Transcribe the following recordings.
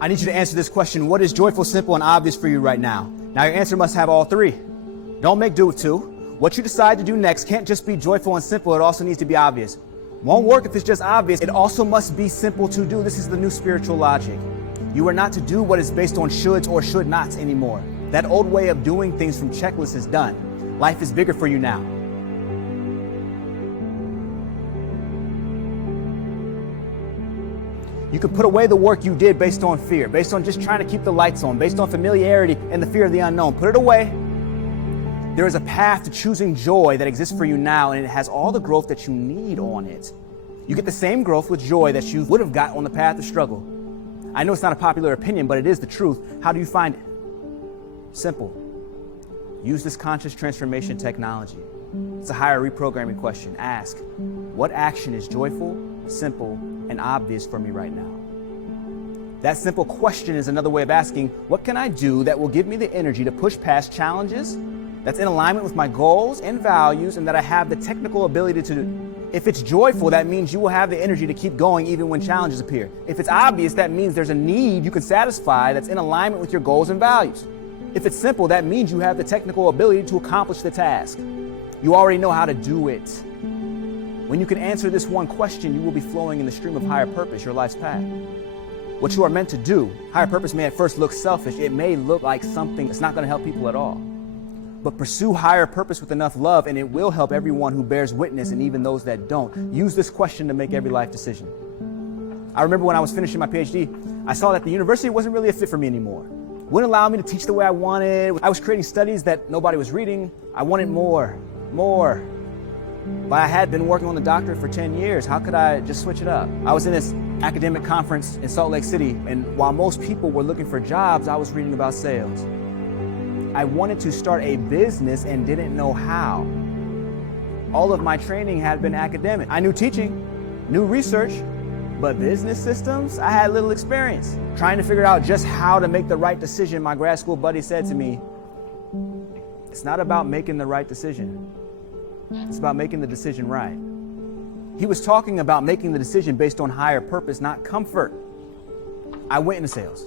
I need you to answer this question. What is joyful, simple, and obvious for you right now? Now your answer must have all three. Don't make do with two. What you decide to do next can't just be joyful and simple, it also needs to be obvious. Won't work if it's just obvious, it also must be simple to do. This is the new spiritual logic. You are not to do what is based on shoulds or should nots anymore. That old way of doing things from checklists is done. Life is bigger for you now. You can put away the work you did based on fear, based on just trying to keep the lights on, based on familiarity and the fear of the unknown. Put it away. There is a path to choosing joy that exists for you now, and it has all the growth that you need on it. You get the same growth with joy that you would have got on the path of struggle. I know it's not a popular opinion, but it is the truth. How do you find it? Simple. Use this conscious transformation technology. It's a higher reprogramming question. Ask, what action is joyful, simple, and obvious for me right now? That simple question is another way of asking, what can I do that will give me the energy to push past challenges, that's in alignment with my goals and values, and that I have the technical ability to do? If it's joyful, that means you will have the energy to keep going even when challenges appear. If it's obvious, that means there's a need you can satisfy that's in alignment with your goals and values. If it's simple, that means you have the technical ability to accomplish the task. You already know how to do it. When you can answer this one question, you will be flowing in the stream of higher purpose, your life's path. What you are meant to do, higher purpose may at first look selfish. It may look like something that's not going to help people at all. But pursue higher purpose with enough love, and it will help everyone who bears witness and even those that don't. Use this question to make every life decision. I remember when I was finishing my PhD, I saw that the university wasn't really a fit for me anymore. Wouldn't allow me to teach the way I wanted. I was creating studies that nobody was reading. I wanted more. But I had been working on the doctorate for 10 years. How could I just switch it up? I was in this academic conference in Salt Lake City, and while most people were looking for jobs, I was reading about sales. I wanted to start a business and didn't know how. All of my training had been academic. I knew teaching, knew research, but business systems, I had little experience. Trying to figure out just how to make the right decision, my grad school buddy said to me, it's not about making the right decision. It's about making the decision right. He was talking about making the decision based on higher purpose, not comfort. I went into sales.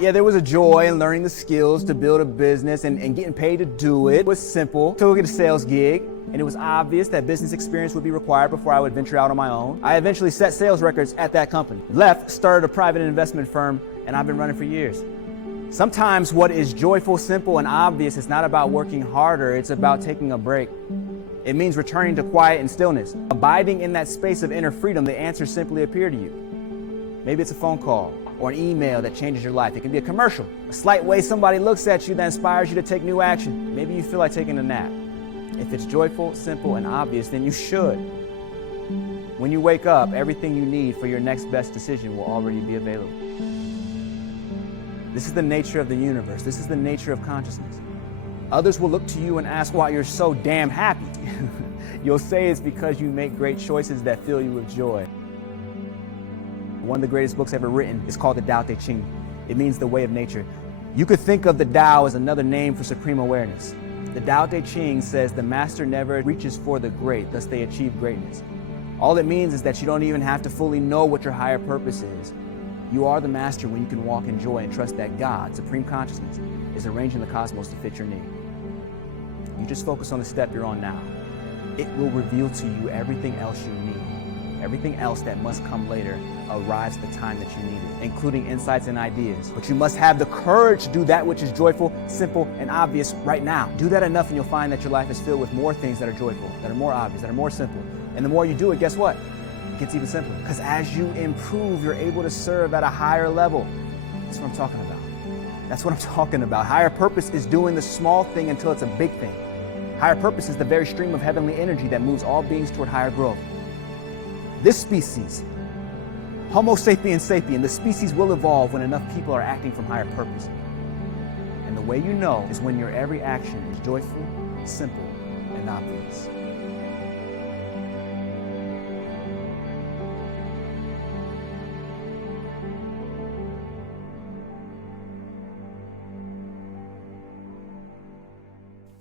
Yeah, there was a joy in learning the skills to build a business and getting paid to do it. It was simple. Took a sales gig, and it was obvious that business experience would be required before I would venture out on my own. I eventually set sales records at that company. Left, started a private investment firm, and I've been running for years. Sometimes what is joyful, simple, and obvious is not about working harder, it's about taking a break. It means returning to quiet and stillness. Abiding in that space of inner freedom, the answers simply appear to you. Maybe it's a phone call or an email that changes your life. It can be a commercial, a slight way somebody looks at you that inspires you to take new action. Maybe you feel like taking a nap. If it's joyful, simple, and obvious, then you should. When you wake up, everything you need for your next best decision will already be available. This is the nature of the universe. This is the nature of consciousness. Others will look to you and ask why you're so damn happy. You'll say it's because you make great choices that fill you with joy. One of the greatest books ever written is called the Tao Te Ching. It means the way of nature. You could think of the Tao as another name for supreme awareness. The Tao Te Ching says the master never reaches for the great, thus they achieve greatness. All it means is that you don't even have to fully know what your higher purpose is. You are the master when you can walk in joy and trust that God, supreme consciousness, is arranging the cosmos to fit your need. You just focus on the step you're on now. It will reveal to you everything else you need. Everything else that must come later arrives at the time that you need it, including insights and ideas. But you must have the courage to do that which is joyful, simple, and obvious right now. Do that enough and you'll find that your life is filled with more things that are joyful, that are more obvious, that are more simple. And the more you do it, guess what? It gets even simpler. Because as you improve, you're able to serve at a higher level. That's what I'm talking about. That's what I'm talking about. Higher purpose is doing the small thing until it's a big thing. Higher purpose is the very stream of heavenly energy that moves all beings toward higher growth. This species, Homo sapiens sapien, the species will evolve when enough people are acting from higher purpose. And the way you know is when your every action is joyful, simple, and obvious.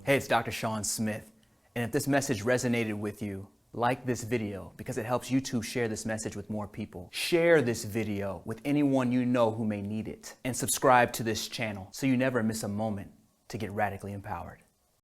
Hey, it's Dr. Shawn Smith, and if this message resonated with you, Like this video because it helps YouTube share this message with more people. Share this video with anyone you know who may need it. And subscribe to this channel so you never miss a moment to get radically empowered.